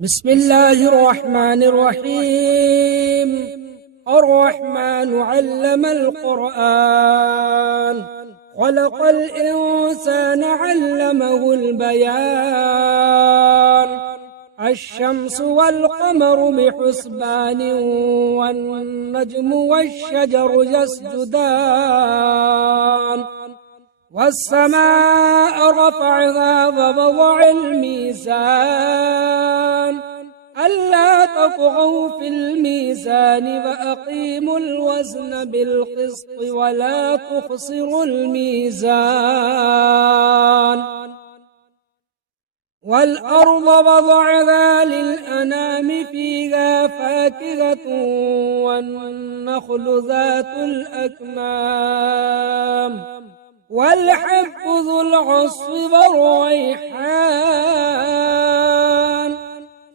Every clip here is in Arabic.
بسم الله الرحمن الرحيم. الرحمن علم القرآن، خلق الإنسان علمه البيان. الشمس والقمر بحسبان، والنجم والشجر يسجدان. والسماء رفعها ووضع الميزان، ألا تطغوا في الميزان وأقيموا الوزن بالقسط ولا تخسروا الميزان. والأرض وضعها للأنام، فيها فاكهة والنخل ذات الأكمام، والحب ذو العصف والريحان.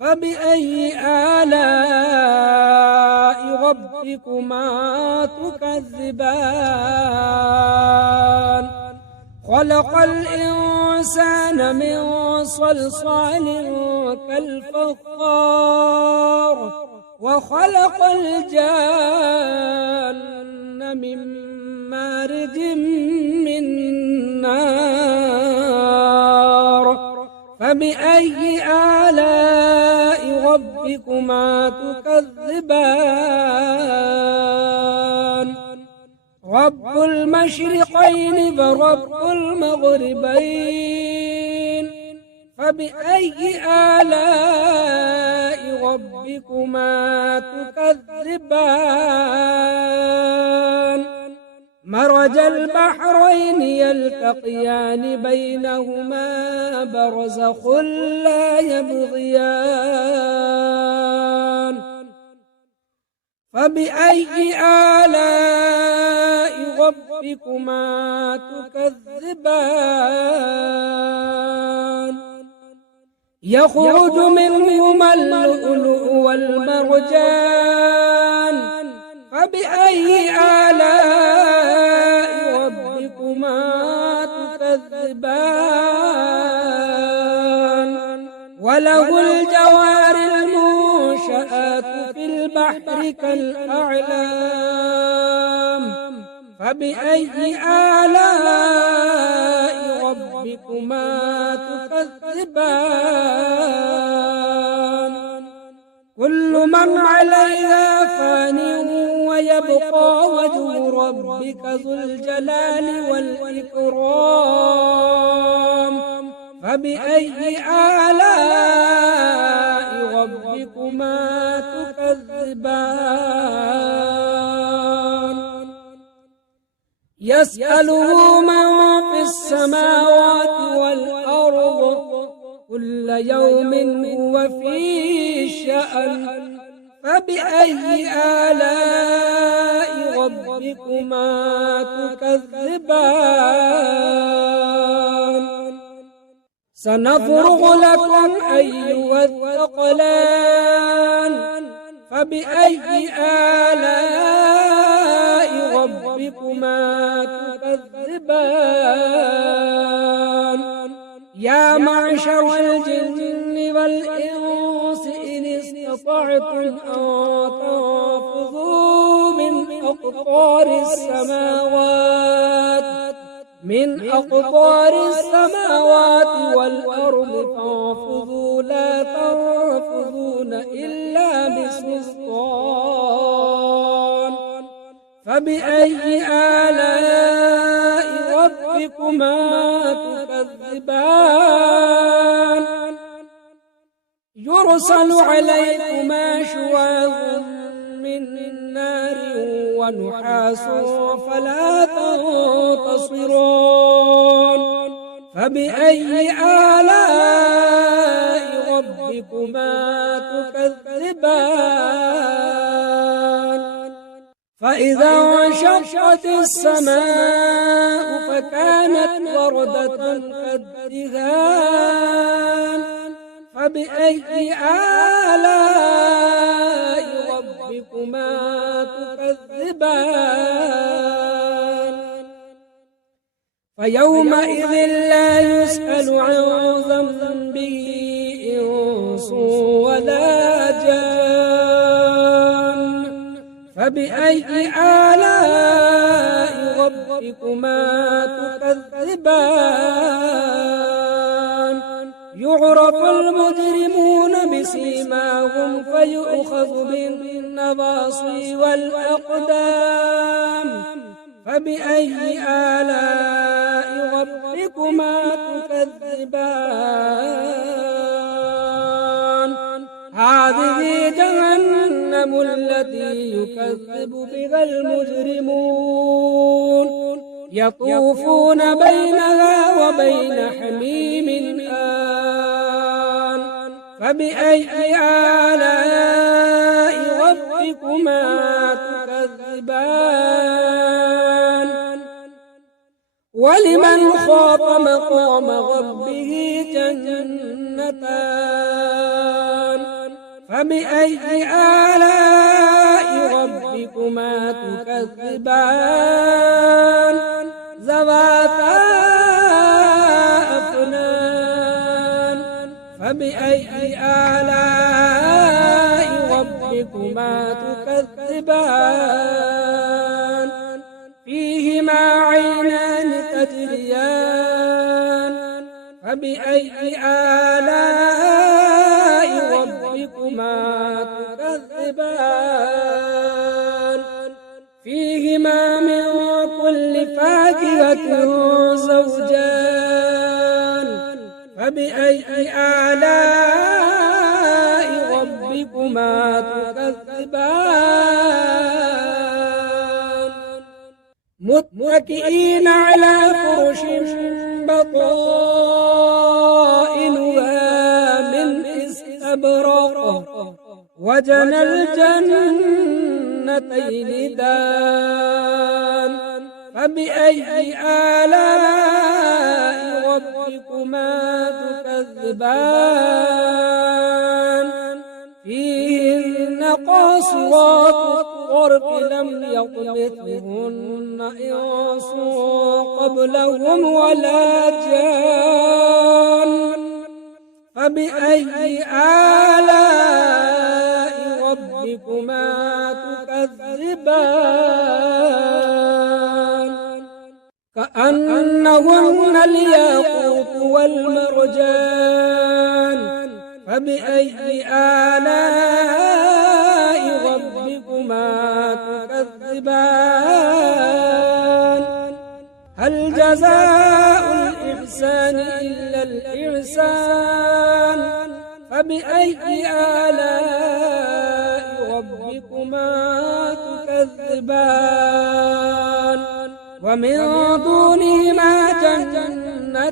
فبأي آلاء ربكما تكذبان؟ خلق الإنسان من صلصال كالفخار، وخلق الجان من مارج من نار. فبأي آلاء ربكما تكذبان؟ رب المشرقين ورب المغربين، فبأي آلاء ربكما تكذبان؟ مرج البحرين يلتقيان، بينهما برزخ لا يبغيان. فبأي آلاء ربكما تكذبان؟ يخرج منهما اللؤلؤ والمرجان، فبأي آلاء ربكما تكذبان؟ وله الجوار المنشآت في البحر كالأعلام، فبأي آلاء ربكما تكذبان؟ كل من عليها فان، ويبقى وجه ربك ذو الجلال والإكرام. فبأي آلاء ربكما تكذبان؟ يسأله من في السماوات والأرض، كل يوم هو في شأن. فبأي آلاء ربكما تكذبان؟ سنفرغ لكم أيها الثقلان، فبأي آلاء ربكما تكذبان؟ يا معشر الجن والإنس إن استطعتم أن تنفذوا من أقطار السماوات والأرض، فانفذوا لا تنفذون إلا بسلطان. فبأي آلاء ربكما تكذبان؟ يرسل عليكما شواظ من نار ونحاس فلا تنتصران. فبأي آلاء ربكما تكذبان؟ فإذا انشقت السماء فكانت وردة كالدهان. فبأي آلاء ربكما تكذبان؟ فيومئذ لا يسأل عن ذنبه إنس ولا جان فبأي آلاء ربكما تكذبان يعرف المجرمون بسيماهم فيؤخذ بالنواصي والأقدام فبأي آلاء ربكما تكذبان هذه جهنم التي يكذب بها المجرمون يطوفون بينها وبين حميم آن فبأي آلاء ربكما تكذبان ولمن خاف مقام ربه جنتان فبأي آلاء ربكما تكذبان ذواتا أفنان فبأي آلاء ربكما تكذبان فيهما عينان تجريان فبأي آلاء ربكما تكذبان فيهما من كل فاكهة زوجان فبأي آلاء ربكما تكذبان متكئين على فرش بطائنها من استبرق وجنى الجنتين دان فبأي آلاء ربكما تكذبان فيهن قاصرات الطرف لم يطمثهن إنس قبلهم ولا جان فبأي آلاء ربكما تكذبان كأنهن الياقوت والمرجان فبأي آلاء ربكما تكذبان هل جزاء الإحسان إلا الإحسان فبأي آلاء ربكما تكذبان ومن دونهما جنتان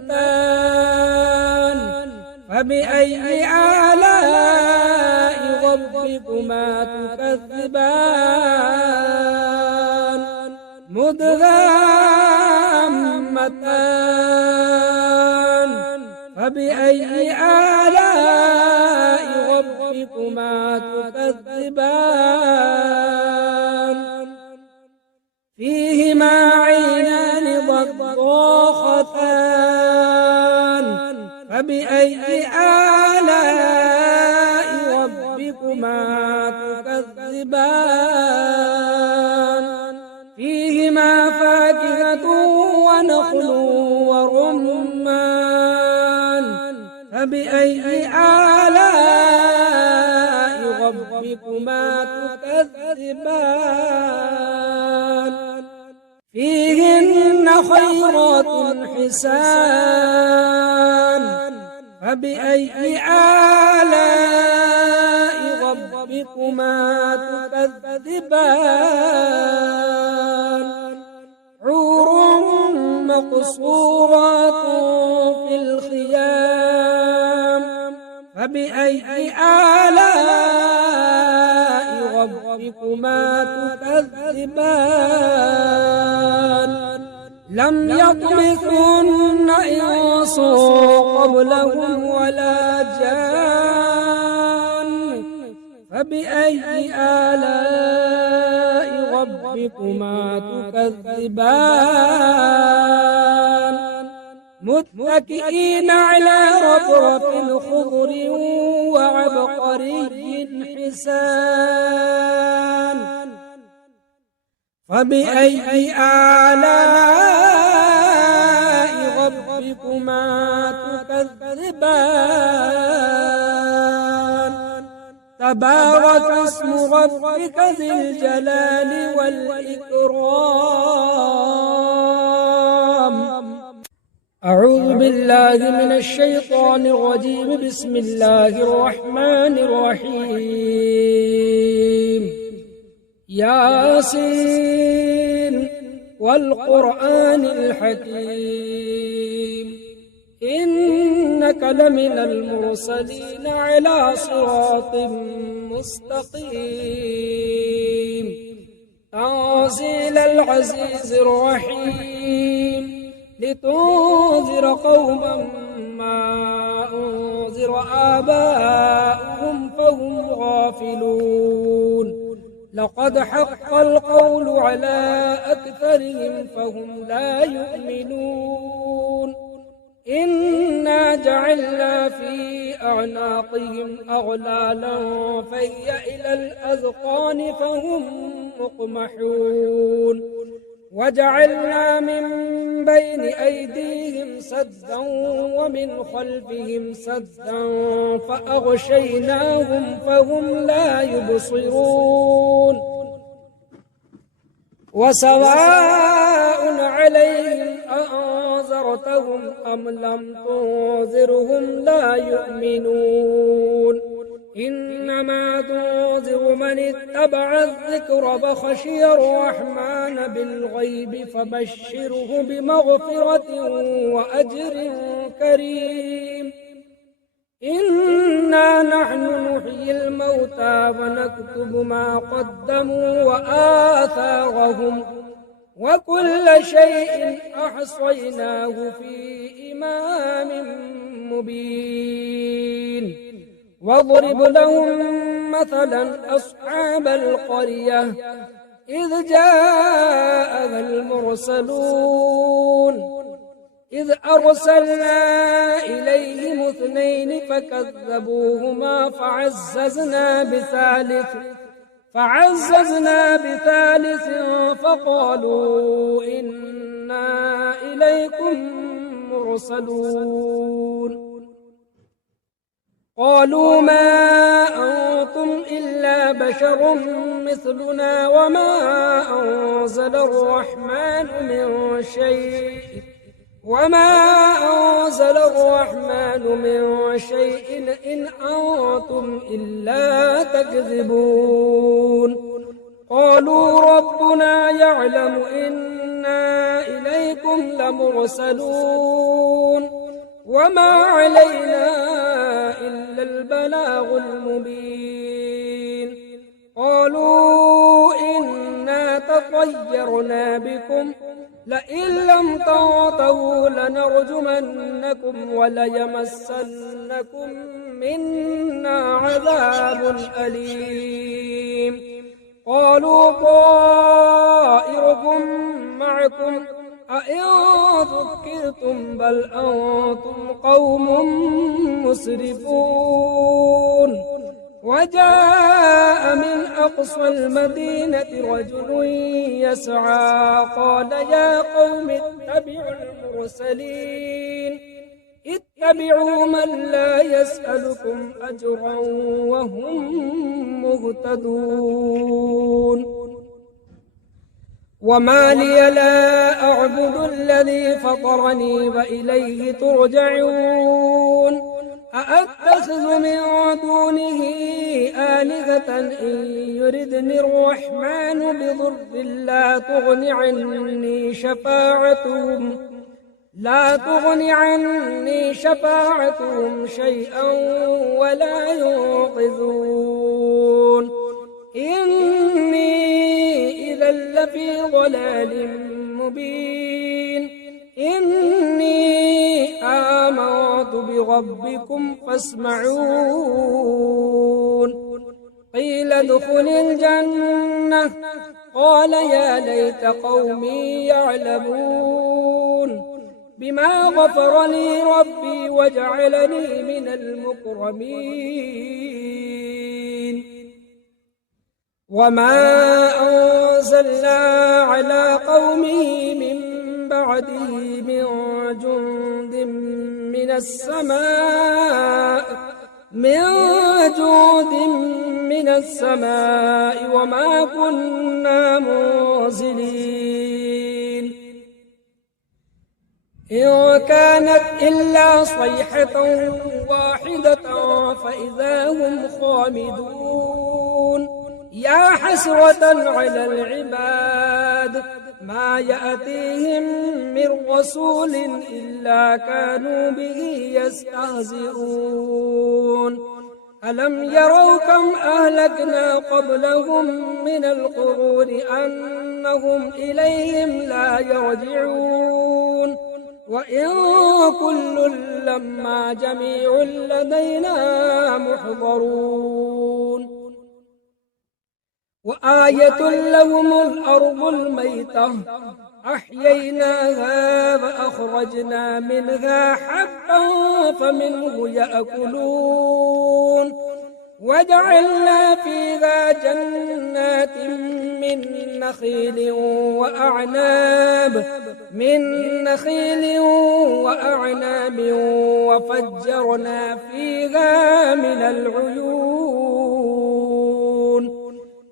فبأي آلاء ربكما تكذبان مدغامتان فبأي آلاء ربكما تكذبان فيهما عينان ضاختان فبأي آلاء ربكما تكذبان فيهما فاكهة ونخل ورمان فبأي آلاء ربكما تكذبان فيهن خيرات حسان فبأي آلاء ربكما تكذبان حور مقصورات في الخيام فبأي آلاء ربكما تكذبان لم يطمثهن إنس قبلهم ولا جان فبأي آلاء ربكما تكذبان متكئين على رفرف خضر وعبقري حسان فبأي آلاء ربكما تكذبان تبارك اسم ربك ذي الجلال والإكرام أعوذ بالله من الشيطان الرجيم بسم الله الرحمن الرحيم ياسين والقرآن الحكيم إنك لمن المرسلين على صراط مستقيم تنزيل العزيز الرحيم لتنذر قوما ما أنذر آباؤهم فهم غافلون لقد حق القول على أكثرهم فهم لا يؤمنون إنا جعلنا في أعناقهم أغلالا فهي إلى الأذقان فهم مقمحون وجعلنا من بين أيديهم سدا ومن خلفهم سدا فأغشيناهم فهم لا يبصرون وسواء عليهم أأنذرتهم أم لم تنذرهم لا يؤمنون إنما تنذر من اتبع الذكر فخشي الرحمن بالغيب فبشره بمغفرة وأجر كريم إنا نحن نحيي الموتى ونكتب ما قدموا وآثارهم وكل شيء أحصيناه في إمام مبين واضرب لهم مثلا أصحاب القرية إذ جاءها المرسلون إذ أرسلنا إليهم اثنين فكذبوهما فعززنا بثالث فقالوا إنا إليكم مرسلون قالوا ما أنتم إلا بشر مثلنا وما أنزل الرحمن من شيء إن أنتم إلا تكذبون قالوا ربنا يعلم إنا إليكم لمرسلون وما علينا إلا البلاغ المبين قالوا إنا تطيرنا بكم لئن لم تنتهوا لنرجمنكم وليمسنكم منا عذاب أليم قالوا طائركم معكم أئن ذكرتم بل أنتم قوم مسرفون وجاء من أقصى المدينة رجل يسعى قال يا قوم اتبعوا المرسلين اتبعوا من لا يسألكم أجرا وهم مهتدون وما لي لا أعبد الذي فطرني وإليه ترجعون أأتخذ من دونه آلهة إن يردني الرحمن بضر لا تغن عني شفاعتهم شيئا ولا ينقذون إني إذا لفي ضلال مبين إني آمنت بربكم فاسمعون قيل ادخل الجنة قال يا ليت قومي يعلمون بما غفر لي ربي وجعلني من المكرمين وما أنزلنا على قومه من بعده من جند من السماء وما كنا منزلين إن كانت إلا صيحة واحدة فإذا هم خامدون يا حسرة على العباد ما يأتيهم من رسول إلا كانوا به يستهزئون ألم يروا كم أهلكنا قبلهم من القرون أنهم إليهم لا يرجعون وإن كل لما جميع لدينا محضرون وآية لهم الأرض الميتة أحييناها فأخرجنا منها حبا فمنه يأكلون وجعلنا فيها جنات من نخيل وأعناب وفجرنا فيها من العيون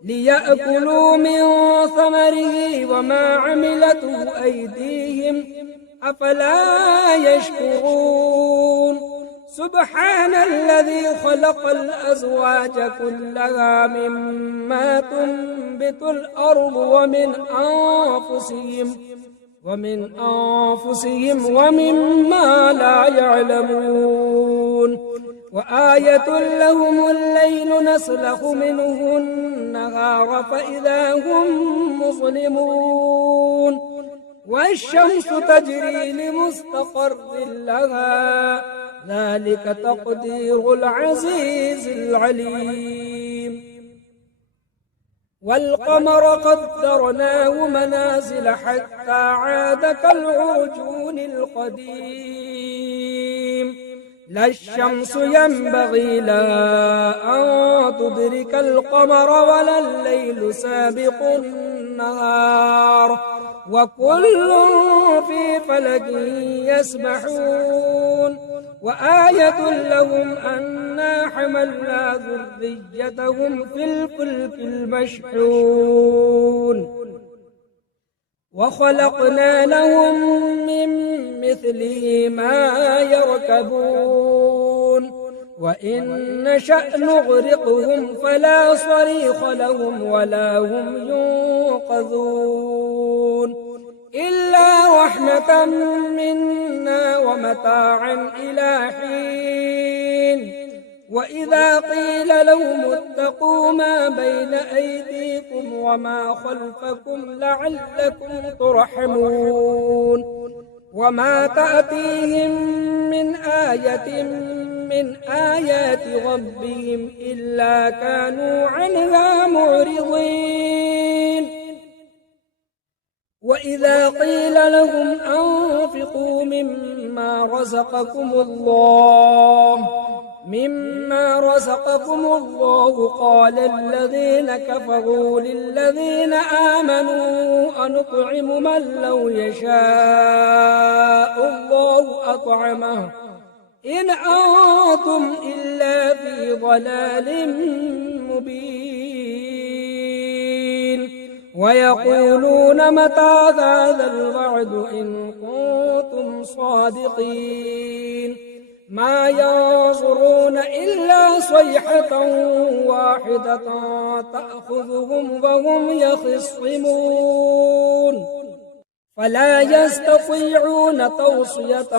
ليأكلوا من ثمره وما عملته أيديهم أفلا يشكرون سبحان الذي خلق الأزواج كلها مما تنبت الأرض ومن أنفسهم ومما لا يعلمون وآية لهم الليل نسلخ منه النهار فإذا هم مظلمون والشمس تجري لمستقر لها ذلك تقدير العزيز العليم والقمر قدرناه منازل حتى عاد كالعرجون القديم لا الشمس ينبغي لها أن تدرك القمر ولا الليل سابق النهار وكل في فلك يسبحون وآية لهم أنا حملنا ذريتهم في الفلك المشحون وخلقنا لهم من مثله ما يركبون وإن نشأ نغرقهم فلا صريخ لهم ولا هم ينقذون إلا رحمة منا ومتاعا إلى حين وإذا قيل لهم اتقوا ما بين أيديكم وما خلفكم لعلكم ترحمون وما تأتيهم من آية من آيات ربهم إلا كانوا عنها معرضين وإذا قيل لهم أنفقوا مما رزقكم الله قال الذين كفروا للذين آمنوا أنطعم من لو يشاء الله أطعمه إن أنتم إلا في ضلال مبين ويقولون متى هذا الوعد إن كنتم صادقين ما ينظرون إلا صيحة واحدة تأخذهم وهم يخصمون فلا يستطيعون توصية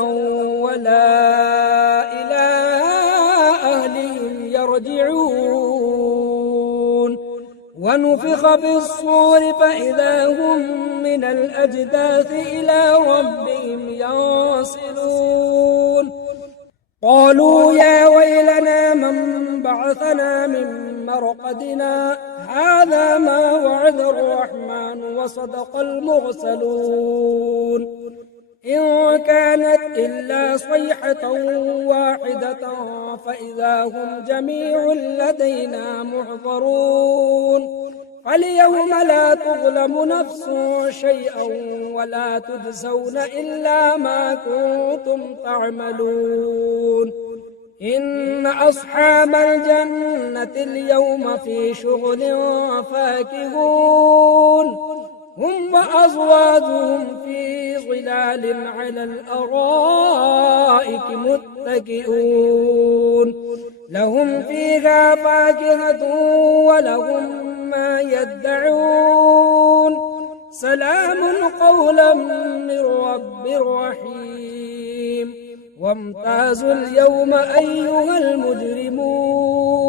ولا إلى أهلهم يرجعون ونفخ في الصور فإذا هم من الأجداث إلى ربهم ينسلون قالوا يا ويلنا من بعثنا من مرقدنا هذا ما وعد الرحمن وصدق المرسلون إن كانت إلا صيحة واحدة فإذا هم جميع لدينا محضرون فاليوم لا تظلم نفس شيئا ولا تجزون إلا ما كنتم تعملون إن أصحاب الجنة اليوم في شغل فاكهون هم وأزواجهم في ظلال على الأرائك متكئون لهم فيها فاكهة ولهم ما يدعون سلام قولا من رب رحيم وامتازوا اليوم أيها المجرمون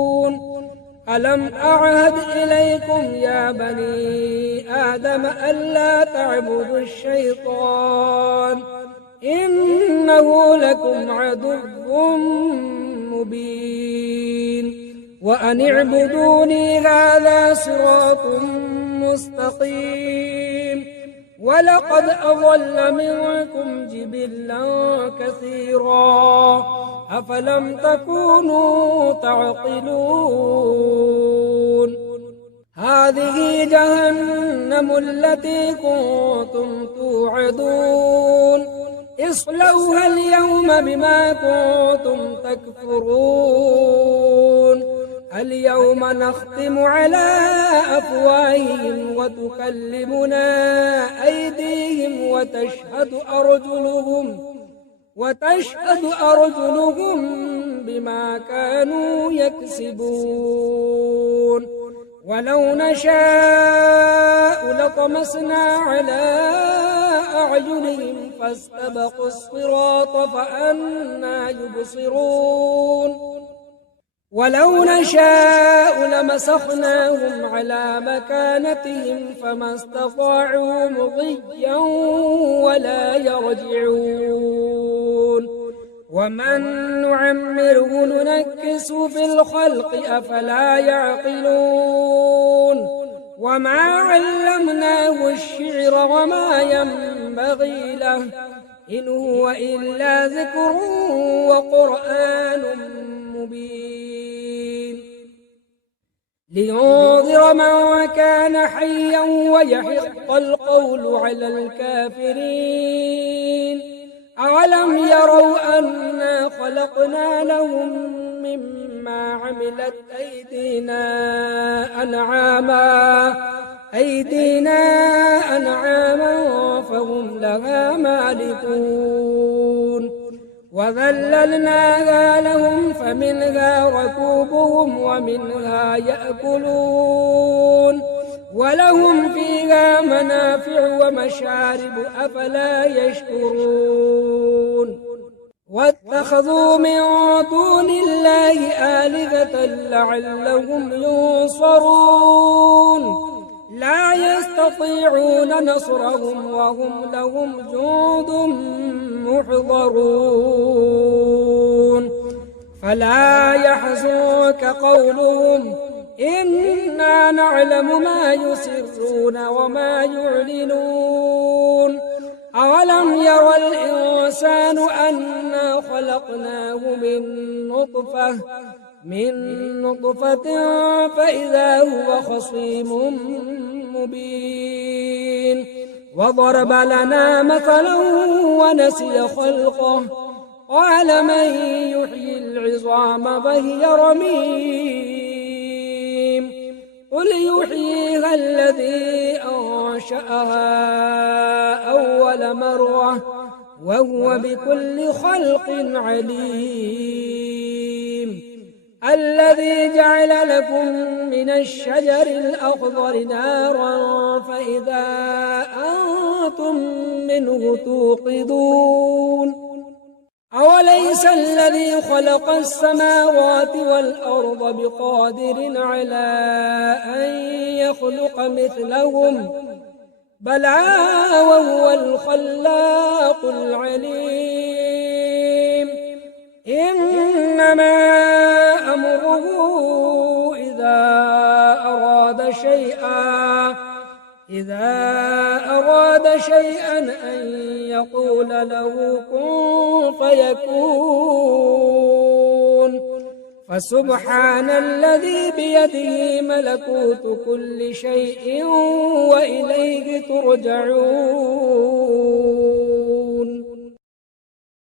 ألم أعهد إليكم يا بني آدم ألا تعبدوا الشيطان إنه لكم عدو مبين وأن اعبدوني هذا صراط مستقيم ولقد أضل منكم جبلا كثيرا أفلم تكونوا تعقلون هذه جهنم التي كنتم توعدون اصلوها اليوم بما كنتم تكفرون اليوم نختم على أفواههم وتكلمنا أيديهم وتشهد أرجلهم بما كانوا يكسبون ولو نشاء لطمسنا على أعينهم فاستبقوا الصراط فأنى يبصرون ولو نشاء لمسخناهم على مكانتهم فما استطاعوا مضيا ولا يرجعون ومن نعمره ننكس في الخلق أفلا يعقلون وما علمناه الشعر وما ينبغي له إن هو إلا ذكر وقرآن مبين لينذر من كان حيا ويحق القول على الكافرين أولم يروا أنا خلقنا لهم مما عملت أيدينا أنعاما فهم لها مالكون وذللناها لهم فمنها ركوبهم ومنها يأكلون ولهم فيها منافع ومشارب أفلا يشكرون واتخذوا من دون الله آلهة لعلهم ينصرون لا يستطيعون نصرهم وهم لهم جند محضرون فلا يحزنك قولهم إنا نعلم ما يسرون وما يعلنون أولم ير الإنسان أنا خلقناه من نطفة فإذا هو خصيم مبين وضرب لنا مثلا ونسي خلقه قال من يحيي العظام وهي رميم قل يحييها الذي أنشأها أول مرة وهو بكل خلق عليم الذي جعل لكم من الشجر الأخضر نارا فإذا أنتم منه توقدون أوليس الذي خلق السماوات والأرض بقادر على أن يخلق مثلهم بلى وهو الخلاق العليم إنما أمره إذا أراد شيئا إذا أراد شيئا أن يقول له كن فيكون فسبحان الذي بيده ملكوت كل شيء وإليه ترجعون